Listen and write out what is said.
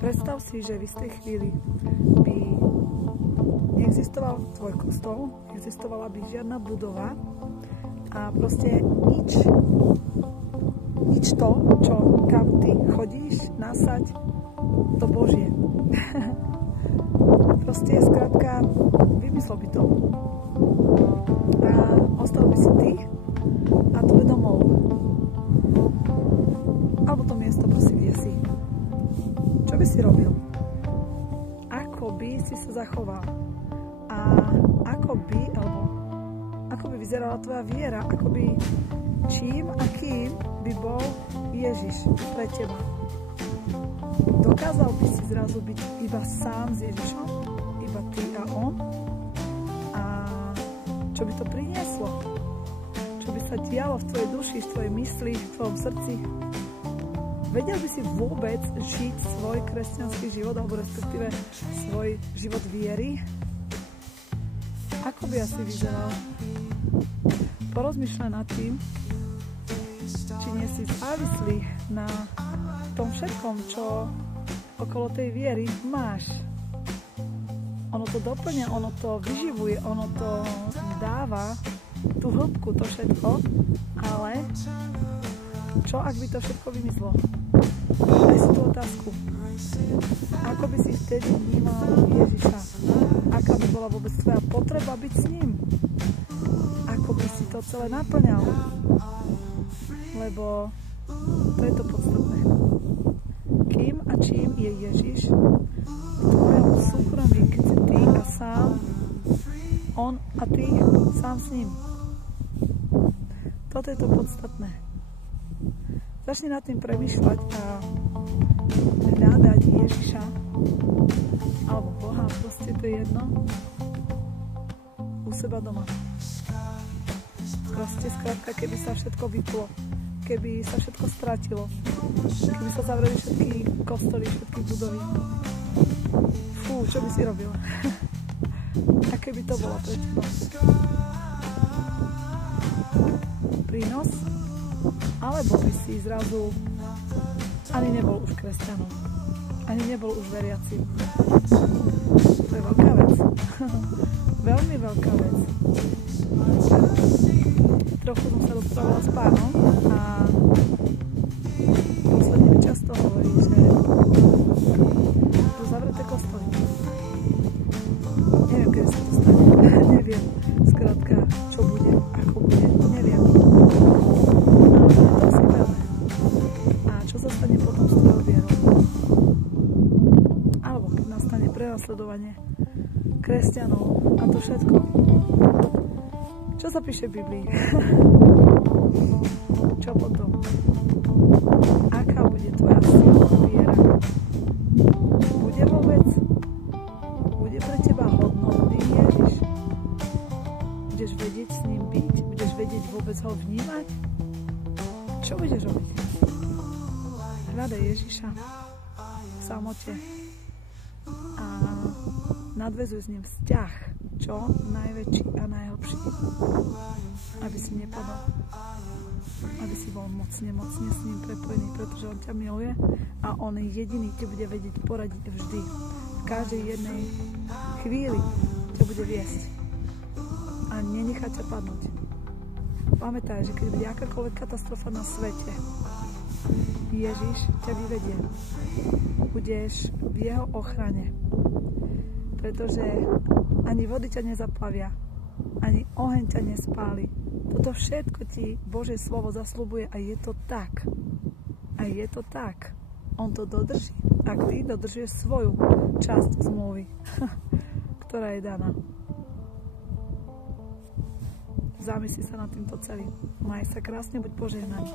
Predstav si, že v istej chvíli by neexistoval tvoj kostol, neexistovala by žiadna budova a proste nič to, kam ty chodíš, nasaď, to Božie. Proste skrátka vymyslel by to. A ostal by si ty a tvoj domov. Alebo to miesto, prosím, kde si. Čo by si robil? Ako by si sa zachoval? A ako by vyzerala tvoja viera? Čím a kým by bol Ježiš pre teba? Dokázal by si zrazu byť iba sám s Ježišom? Iba ty a on? A čo by to prinieslo? Čo by sa dialo v tvojej duši, v tvojej mysli, v tvojom srdci? Vedel by si vôbec žiť svoj kresťanský život, alebo respektíve svoj život viery? Ako by asi vyzeral? Porozmýšľaj nad tým, či nie si závislý na tom všetkom, čo okolo tej viery máš. Ono to doplňa, ono to vyživuje, ono to dáva tú hĺbku, to všetko, ale čo ak by to všetko vymizlo? Daj si tú otázku. Ako by si vtedy vnímal Ježiša? Aká by bola vôbec tvoja potreba byť s ním? Ako by si to celé naplňal? Lebo to je to podstatné. Kým a čím je Ježiš v tvojom súkromí, keď si ty a sám, on a ty sám s ním. Toto je to podstatné. Začni nad tým premýšľať a hľadať Ježiša alebo Boha, proste to je jedno, u seba doma. Proste skrátka, keby sa všetko vyplo, keby sa všetko stratilo, keby sa zavreli všetky kostoly, všetky budovy. Fú, čo by si robil? Aké by to bolo pre teba? Prínos? Alebo by si zrazu ani nebol už kresťanom, ani nebol už veriacim. To je veľká vec. Veľmi veľká vec. Trochu som sa rozprávala s pánom a posledne mi často hovorí, že to zavreté kostoly. Neviem, kedy sa to stane. Neviem. Skrátka, čo bude, ako bude, neviem. A čo sa stane potom s tvojou vierou? Alebo keď nastane prenasledovanie kresťanov a to všetko. Čo sa píše v Biblii? Čo potom? Aká bude tvoja silná viera? Bude vôbec? Bude pre teba hodnotný Ježiš? Budeš vedieť s ním byť? Budeš vedieť vôbec ho vnímať? Čo budeš robiť? Hľadaj Ježiša v samote a nadväzuj s ním vzťah, čo najväčší a najhlbší, aby si nepadol, aby si bol mocne s ním prepojený, pretože on ťa miluje a on je jediný, ti bude vedieť poradiť vždy, v každej jednej chvíli ťa bude viesť a nenechá ťa padnúť. Pamätaj, že keď bude akákoľvek katastrofa na svete, Ježiš ťa vyvedie. Budeš v jeho ochrane. Pretože ani vody ťa nezaplavia, ani oheň ťa nespáli. Toto všetko ti Božie slovo zasľubuje a je to tak. A je to tak. On to dodrží, ak ty dodržuješ svoju časť zmluvy, ktorá je daná. Zamysli sa nad týmto celým. Maj sa krásne, buď požehnaný.